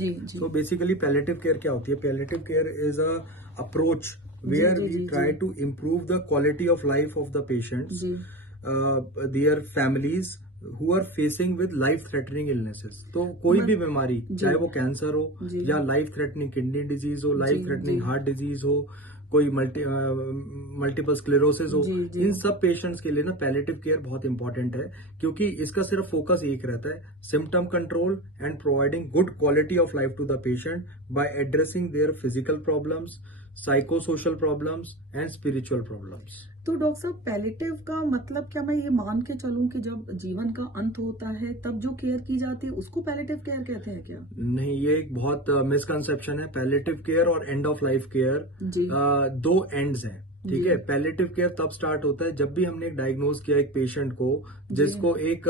जी जी so basically palliative care क्या होती है? Palliative care is a approach where जी we जी try जी to improve the quality of life of the patients, जी their families who are facing with life threatening illnesses. तो कोई भी मत बीमारी, जी चाहे वो कैंसर हो जी या लाइफ थ्रेटनिंग किडनी डिजीज हो, जी लाइफ जी थ्रेटनिंग हार्ट डिजीज हो, कोई मल्टीपल स्क्लेरोसिस हो, जी जी इन सब पेशेंट्स के लिए ना पैलेटिव केयर बहुत इंपॉर्टेंट है, क्योंकि इसका सिर्फ फोकस एक रहता है, symptom control and providing good quality of life to the patient by addressing their physical problems, psychosocial problems and spiritual problems. तो डॉक्टर साहब पैलेटिव का मतलब क्या मैं ये मान के चलूं कि जब जीवन का अंत होता है तब जो केयर की जाती है उसको पैलेटिव केयर कहते हैं क्या? नहीं, ये एक बहुत मिसकंसेप्शन है। पैलेटिव केयर और एंड ऑफ लाइफ केयर जी दो एंड्स हैं, ठीक जी है। पैलेटिव केयर तब स्टार्ट होता है जब भी हमने एक डायग्नोज किया एक पेशेंट को जी जिसको एक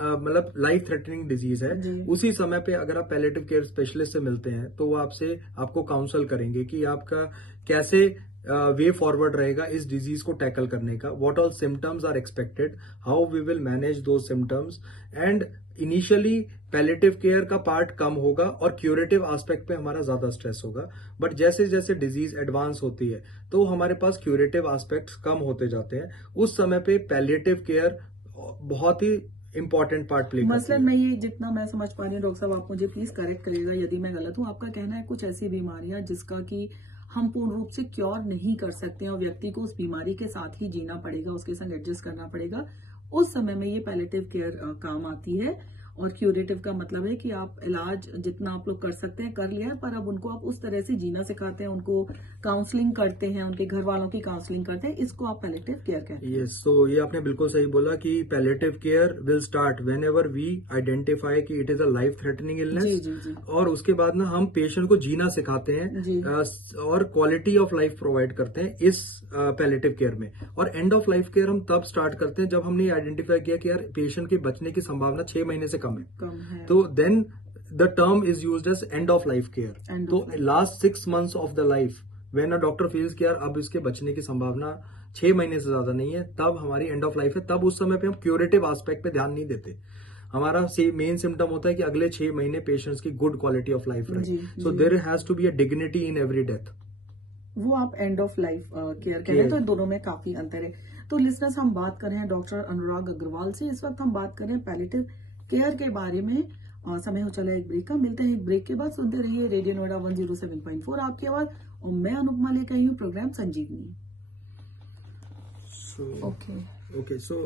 मतलब लाइफ थ्रेटनिंग डिजीज है, जी उसी समय पे अगर आप पैलेटिव केयर स्पेशलिस्ट से मिलते हैं तो वो आपको काउंसल करेंगे कि आपका कैसे वे फॉरवर्ड रहेगा इस डिजीज को टैकल करने का, what all symptoms are expected, how we will manage those symptoms. And initially palliative care का पार्ट कम होगा और क्यूरेटिव एस्पेक्ट पे हमारा ज्यादा स्ट्रेस होगा, बट जैसे जैसे डिजीज एडवांस होती है तो हमारे पास क्यूरेटिव एस्पेक्ट्स कम होते जाते हैं। उस समय पे पैलेटिव केयर बहुत ही इंपॉर्टेंट पार्ट प्ले करती मसलन है। मैं ये जितना मैं समझ पा रही हूँ डॉक्टर साहब आप मुझे प्लीज करेक्ट करिएगा यदि मैं गलत हूँ। आपका कहना है कुछ ऐसी बीमारियां जिसका कि हम पूर्ण रूप से क्योर नहीं कर सकते हैं और व्यक्ति को उस बीमारी के साथ ही जीना पड़ेगा, उसके संग एडजस्ट करना पड़ेगा, उस समय में ये पैलेटिव केयर काम आती है। और क्यूरेटिव का मतलब है कि आप इलाज जितना आप लोग कर सकते हैं कर लिया है, पर अब उनको आप उस तरह से जीना सिखाते हैं, उनको काउंसलिंग करते हैं, उनके घर वालों की काउंसलिंग करते हैं, इसको आप पैलेटिव केयर कहते हैं। यस, तो ये आपने बिल्कुल सही बोला कि palliative care will start whenever we identify कि it is a life threatening जी इलनेस, जी जी और उसके बाद ना हम पेशेंट को जीना सिखाते हैं जी और क्वालिटी ऑफ लाइफ प्रोवाइड करते हैं इस पैलेटिव केयर में। और एंड ऑफ लाइफ केयर हम तब स्टार्ट करते हैं जब हमने आइडेंटिफाई किया कि यार पेशेंट के बचने की संभावना 6 महीने से कम है, कम है। तो then the term is used as end of life care. And तो of life last 6 months of the life when a doctor feels कि यार अब इसके बचने की संभावना 6 महीने से ज्यादा नहीं है, तब हमारी एंड ऑफ लाइफ है। तब उस समय पे हम क्यूरेटिव एस्पेक्ट पे ध्यान नहीं देते, हमारा मेन सिम्टम होता है कि अगले 6 महीने पेशेंट्स की गुड क्वालिटी ऑफ लाइफ रहे। जी सो जी there has to be a dignity in every death. वो आप एंड ऑफ लाइफ केयर कह रहे हैं, तो इन दोनों में काफी अंतर है। तो लिसनर्स हम बात कर रहे हैं डॉक्टर अनुराग अग्रवाल से। इस वक्त हम बात कर रहे हैं पैलेटिव केयर के बारे में। समय हो चला है एक ब्रेक का, मिलते हैं एक ब्रेक के बाद। सुनते रहिए रेडियो नोएडा 107.4 आपकी आवाज, और मैं अनुपमा लेकर आई हूँ प्रोग्राम संजीवनी। ओके, सो